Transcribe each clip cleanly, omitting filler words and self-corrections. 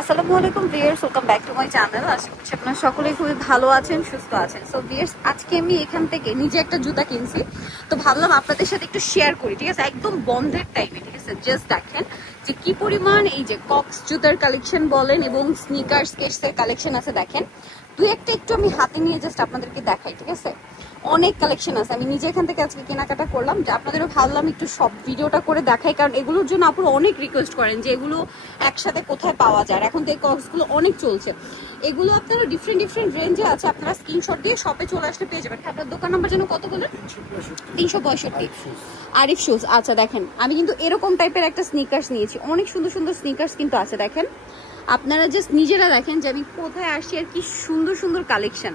আসসালামু আলাইকুম viewers, welcome back to my channel. আশা করছি আপনারা সকলেই খুবই ভালো আছেন, সুস্থ আছেন। সো ভিউয়ার্স, আজকে আমি এখান থেকে নিজে একটা জুতা কিনছি, তো ভাবলাম আপনাদের সাথে একটু শেয়ার করি। ঠিক আছে, একদম বন্ধের টাইমে। ঠিক আছে, জাস্ট দেখেন যে কি পরিমাণ এই যে কক্স জুতার কালেকশন বলেন এবং স্নিকার স্কেটসের কালেকশন আছে। দেখেন দুই একটা একটু আমি হাতে নিয়ে জাস্ট আপনাদেরকে দেখাই। ঠিক আছে, অনেক কালেকশন আছে। আমি নিজে এখান থেকে আজকে কেনাকাটা করলাম, যে আপনাদেরও ভাবলাম একটু সব ভিডিওটা করে দেখাই, কারণ এগুলোর জন্য আপনারা অনেক রিকোয়েস্ট করেন যে এগুলো একসাথে কোথায় পাওয়া যায়। এখন তো এই কক্সগুলো অনেক চলছে, এগুলো আপনারা ডিফারেন্ট ডিফারেন্ট রেঞ্জে আছে। আপনারা স্ক্রিনশট দিয়ে শপে চলে আসলে পেয়ে যাবেন। আপনার দোকান নাম্বার যেন কত বলেন? 365 আরিফ শুজ। আচ্ছা দেখেন, আমি কিন্তু এরকম টাইপের একটা স্নিকার্স নিয়েছি, অনেক সুন্দর সুন্দর স্নিকার্স কিন্তু আছে। দেখেন আপনারা জাস্ট নিজেরা দেখেন যে আমি কোথায় আসছি আর কি সুন্দর সুন্দর কালেকশন।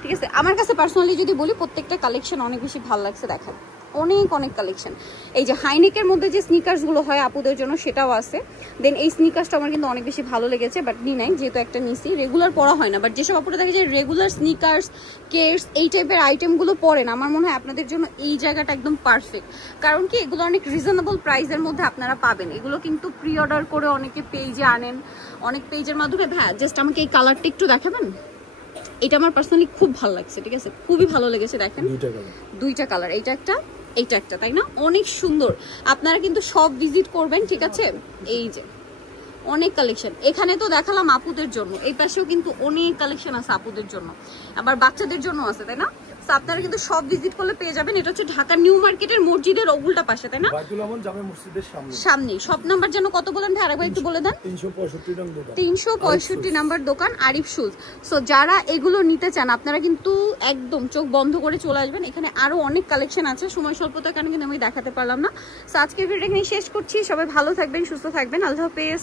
ঠিক আছে, আমার কাছে পার্সোনালি যদি বলি প্রত্যেকটা কালেকশন অনেক বেশি ভালো লাগছে। দেখেন অনেক অনেক কালেকশন। এই যে হাইনেকের মধ্যে যে স্নিকার্সগুলো হয় আপুদের জন্য সেটাও আছে। দেন এই স্নিকার্সটা আমার কিন্তু অনেক বেশি ভালো লেগেছে, বাট নি নাই, যেহেতু একটা নিছি। রেগুলার পরা হয় না, বাট যেসব আপুরা দেখে যে রেগুলার স্নিকার্স কেটস এই টাইপের আইটেমগুলো পরেন, আমার মনে হয় আপনাদের জন্য এই জায়গাটা একদম পারফেক্ট। কারণ কি, এগুলো অনেক রিজনেবল প্রাইসের মধ্যে আপনারা পাবেন। এগুলো কিন্তু প্রি অর্ডার করে অনেকে পেজে আনেন, অনেক পেজের মাধ্যমে। হ্যাঁ, জাস্ট আমাকে এই কালারটা একটু দেখাবেন। এটা আমার পার্সোনালি খুব ভালো লাগছে। ঠিক আছে, খুবই ভালো লেগেছে। দেখেন দুইটা কালার, এইটা একটা এইটা একটা, তাই না? অনেক সুন্দর। আপনারা কিন্তু সব ভিজিট করবেন। ঠিক আছে, এই যে অনেক কালেকশন। এখানে তো দেখালাম আপুদের জন্য, এই পাশেও কিন্তু অনেক কালেকশন আছে আপুদের জন্য, আবার বাচ্চাদের জন্য আছে, তাই না? আপনারা কিন্তু সব ভিজিট করলে পেয়ে যাবেন। এটা হচ্ছে ঢাকা নিউ মার্কেটের মসজিদের উল্টা পাশে, তাই না? সামনে। শপ নাম্বার যেন কত বলেন ভাই, আরেকবার একটু বলে দেন। 365 নাম্বার দোকান, আরিফ শুজ। সো যারা এগুলো নিতে চান আপনারা কিন্তু একদম চোখ বন্ধ করে চলে আসবেন। এখানে আরো অনেক কালেকশন আছে, সময় স্বল্পতার কারণে কিন্তু আমি দেখাতে পারলাম না। সো আজকে ভিডিওটা এখানে শেষ করছি। সবাই ভালো থাকবেন, সুস্থ থাকবেন। আল্লাহ হাফেজ।